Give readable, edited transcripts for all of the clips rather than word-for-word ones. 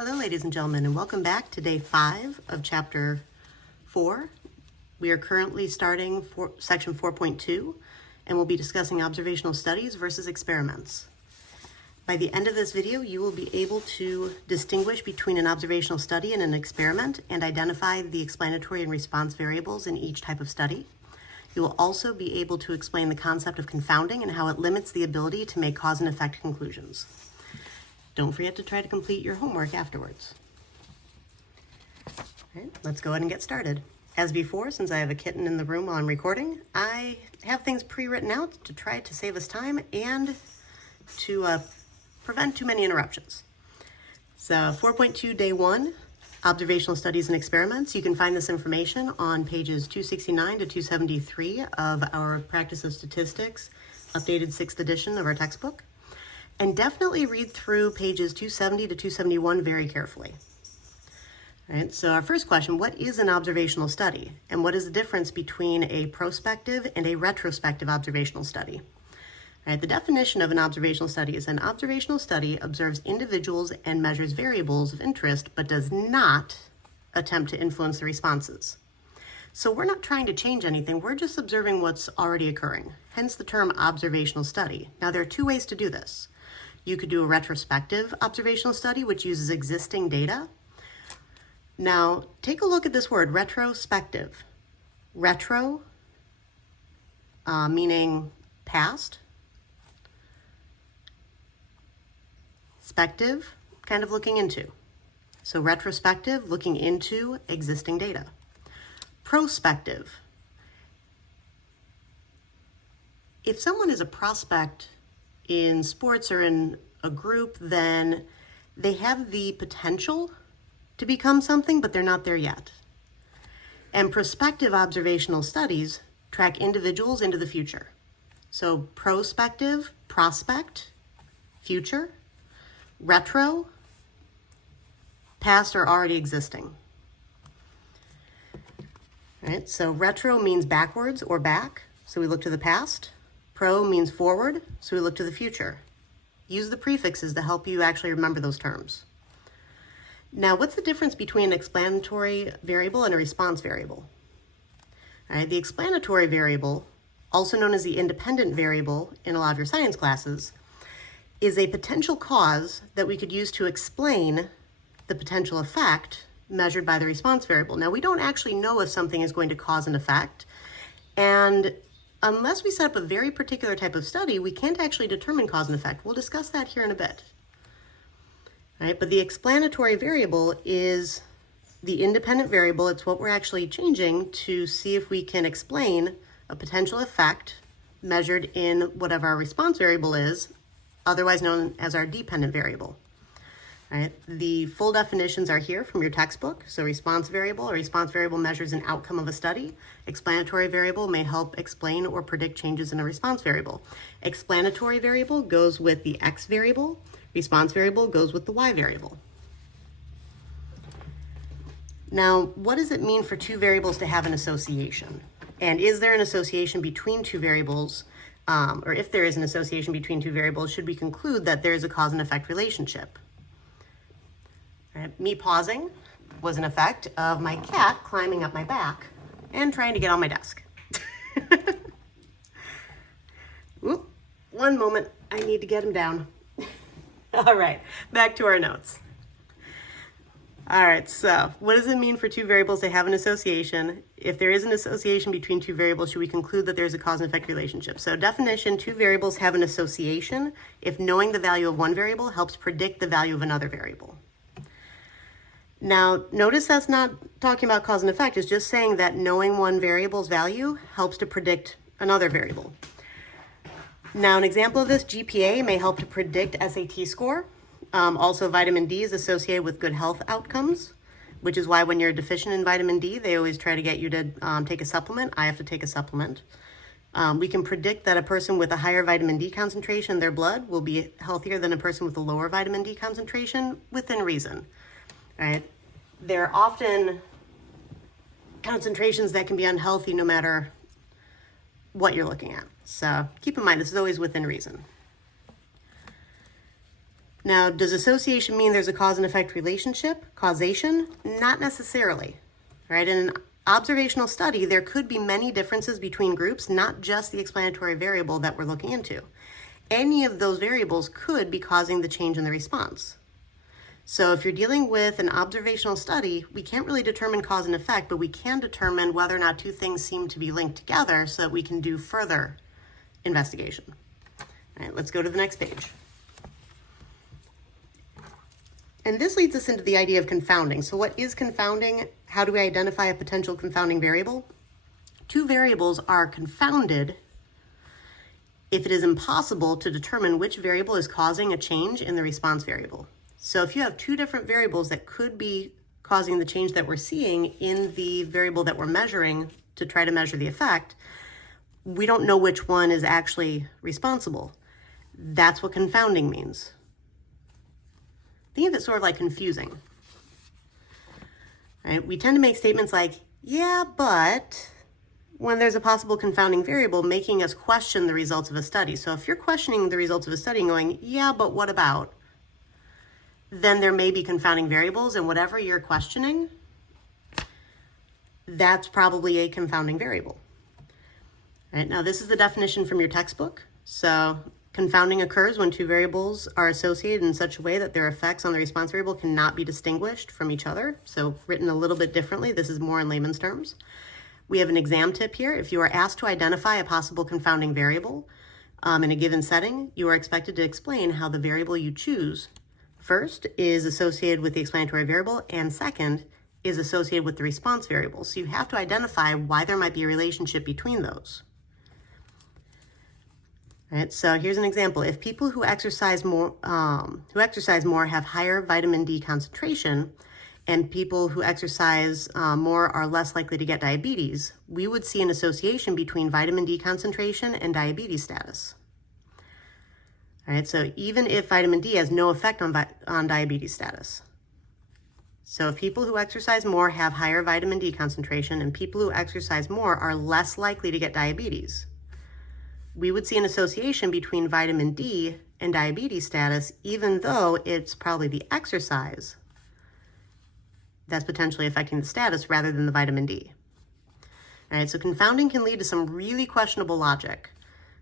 Hello, ladies and gentlemen, and welcome back to day 5 of chapter 4. We are currently starting section 4.2, and we'll be discussing observational studies versus experiments. By the end of this video, you will be able to distinguish between an observational study and an experiment and identify the explanatory and response variables in each type of study. You will also be able to explain the concept of confounding and how it limits the ability to make cause and effect conclusions. Don't forget to try to complete your homework afterwards. All right, let's go ahead and get started. As before, since I have a kitten in the room while I'm recording, I have things pre-written out to try to save us time and to prevent too many interruptions. So 4.2 day 1, observational studies and experiments. You can find this information on pages 269 to 273 of our Practice of Statistics, updated 6th edition of our textbook. And definitely read through pages 270 to 271 very carefully. All right, so our first question, what is an observational study? And what is the difference between a prospective and a retrospective observational study? All right, the definition of an observational study is an observational study observes individuals and measures variables of interest, but does not attempt to influence the responses. So we're not trying to change anything, we're just observing what's already occurring, hence the term observational study. Now there are two ways to do this. You could do a retrospective observational study, which uses existing data. Now, take a look at this word, retrospective. Retro, meaning past. Spective, kind of looking into. So retrospective, looking into existing data. Prospective. If someone is a prospect in sports or in a group, then they have the potential to become something, but they're not there yet. And prospective observational studies track individuals into the future. So prospective, prospect, future, retro, past or already existing. All right, so retro means backwards or back, so we look to the past. Pro means forward, so we look to the future. Use the prefixes to help you actually remember those terms. Now, what's the difference between an explanatory variable and a response variable? All right, the explanatory variable, also known as the independent variable in a lot of your science classes, is a potential cause that we could use to explain the potential effect measured by the response variable. Now, we don't actually know if something is going to cause an effect, and unless we set up a very particular type of study, we can't actually determine cause and effect. We'll discuss that here in a bit. All right, but the explanatory variable is the independent variable. It's what we're actually changing to see if we can explain a potential effect measured in whatever our response variable is, otherwise known as our dependent variable. All right, the full definitions are here from your textbook. So response variable, a response variable measures an outcome of a study. Explanatory variable may help explain or predict changes in a response variable. Explanatory variable goes with the X variable. Response variable goes with the Y variable. Now, what does it mean for two variables to have an association? And is there an association between two variables? Or if there is an association between two variables, should we conclude that there is a cause and effect relationship? Me pausing was an effect of my cat climbing up my back and trying to get on my desk. Oop, one moment, I need to get him down. All right, back to our notes. All right, so what does it mean for two variables to have an association? If there is an association between two variables, should we conclude that there's a cause and effect relationship? So definition, two variables have an association if knowing the value of one variable helps predict the value of another variable. Now, notice that's not talking about cause and effect. It's just saying that knowing one variable's value helps to predict another variable. Now, an example of this, GPA may help to predict SAT score. Also, vitamin D is associated with good health outcomes, which is why when you're deficient in vitamin D, they always try to get you to take a supplement. I have to take a supplement. We can predict that a person with a higher vitamin D concentration in their blood will be healthier than a person with a lower vitamin D concentration within reason. Right? There are often concentrations that can be unhealthy no matter what you're looking at. So keep in mind, this is always within reason. Now, does association mean there's a cause and effect relationship? Causation? Not necessarily, right? In an observational study, there could be many differences between groups, not just the explanatory variable that we're looking into. Any of those variables could be causing the change in the response. So if you're dealing with an observational study, we can't really determine cause and effect, but we can determine whether or not two things seem to be linked together so that we can do further investigation. All right, let's go to the next page. And this leads us into the idea of confounding. So what is confounding? How do we identify a potential confounding variable? Two variables are confounded if it is impossible to determine which variable is causing a change in the response variable. So if you have two different variables that could be causing the change that we're seeing in the variable that we're measuring to try to measure the effect, we don't know which one is actually responsible. That's what confounding means. Think of it sort of like confusing. Right? We tend to make statements like, yeah, but, when there's a possible confounding variable, making us question the results of a study. So if you're questioning the results of a study and going, yeah, but what about? Then there may be confounding variables, and whatever you're questioning, that's probably a confounding variable. All right, now this is the definition from your textbook. So confounding occurs when two variables are associated in such a way that their effects on the response variable cannot be distinguished from each other. So written a little bit differently, this is more in layman's terms. We have an exam tip here. If you are asked to identify a possible confounding variable in a given setting, you are expected to explain how the variable you choose first is associated with the explanatory variable, and second is associated with the response variable. So you have to identify why there might be a relationship between those. All right, so here's an example. If people who exercise more have higher vitamin D concentration, and people who exercise more are less likely to get diabetes, we would see an association between vitamin D concentration and diabetes status. All right, so even if vitamin D has no effect on diabetes status. So if people who exercise more have higher vitamin D concentration and people who exercise more are less likely to get diabetes, we would see an association between vitamin D and diabetes status, even though it's probably the exercise that's potentially affecting the status rather than the vitamin D. All right, so confounding can lead to some really questionable logic.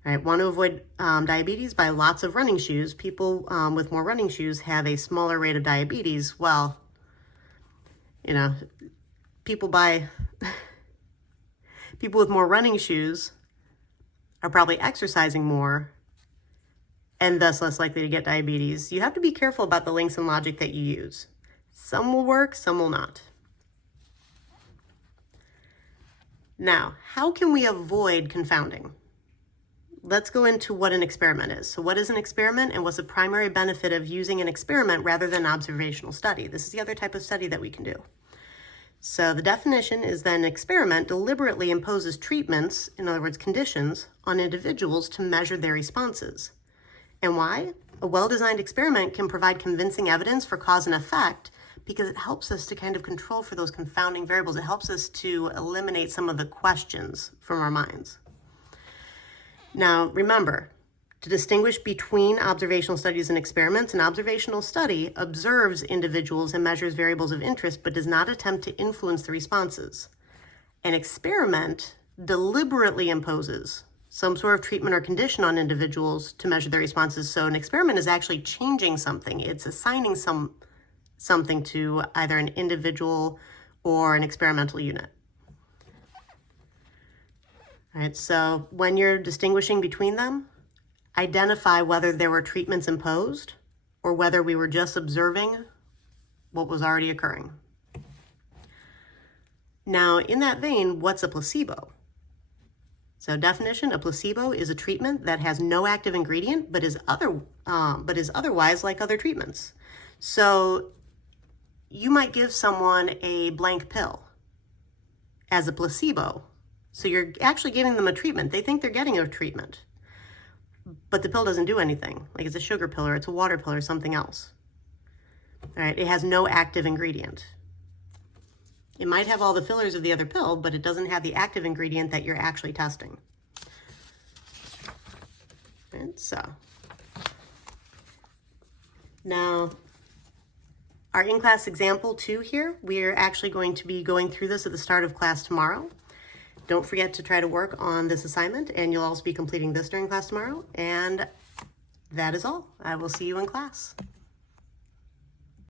All right, want to avoid diabetes? Buy lots of running shoes. People with more running shoes have a smaller rate of diabetes. Well, you know, people with more running shoes are probably exercising more and thus less likely to get diabetes. You have to be careful about the links and logic that you use. Some will work, some will not. Now, how can we avoid confounding? Let's go into what an experiment is. So what is an experiment, and what's the primary benefit of using an experiment rather than observational study? This is the other type of study that we can do. So the definition is that an experiment deliberately imposes treatments, in other words, conditions, on individuals to measure their responses. And why? A well-designed experiment can provide convincing evidence for cause and effect because it helps us to kind of control for those confounding variables. It helps us to eliminate some of the questions from our minds. Now, remember, to distinguish between observational studies and experiments, an observational study observes individuals and measures variables of interest, but does not attempt to influence the responses. An experiment deliberately imposes some sort of treatment or condition on individuals to measure their responses. So an experiment is actually changing something. It's assigning something to either an individual or an experimental unit. All right, so when you're distinguishing between them, identify whether there were treatments imposed or whether we were just observing what was already occurring. Now, in that vein, what's a placebo? So definition, a placebo is a treatment that has no active ingredient but is otherwise like other treatments. So you might give someone a blank pill as a placebo. So you're actually giving them a treatment. They think they're getting a treatment, but the pill doesn't do anything. Like it's a sugar pill or it's a water pill or something else. All right, it has no active ingredient. It might have all the fillers of the other pill, but it doesn't have the active ingredient that you're actually testing. And so Now, our in-class example 2 here, we're actually going to be going through this at the start of class tomorrow. Don't forget to try to work on this assignment, and you'll also be completing this during class tomorrow. And that is all. I will see you in class.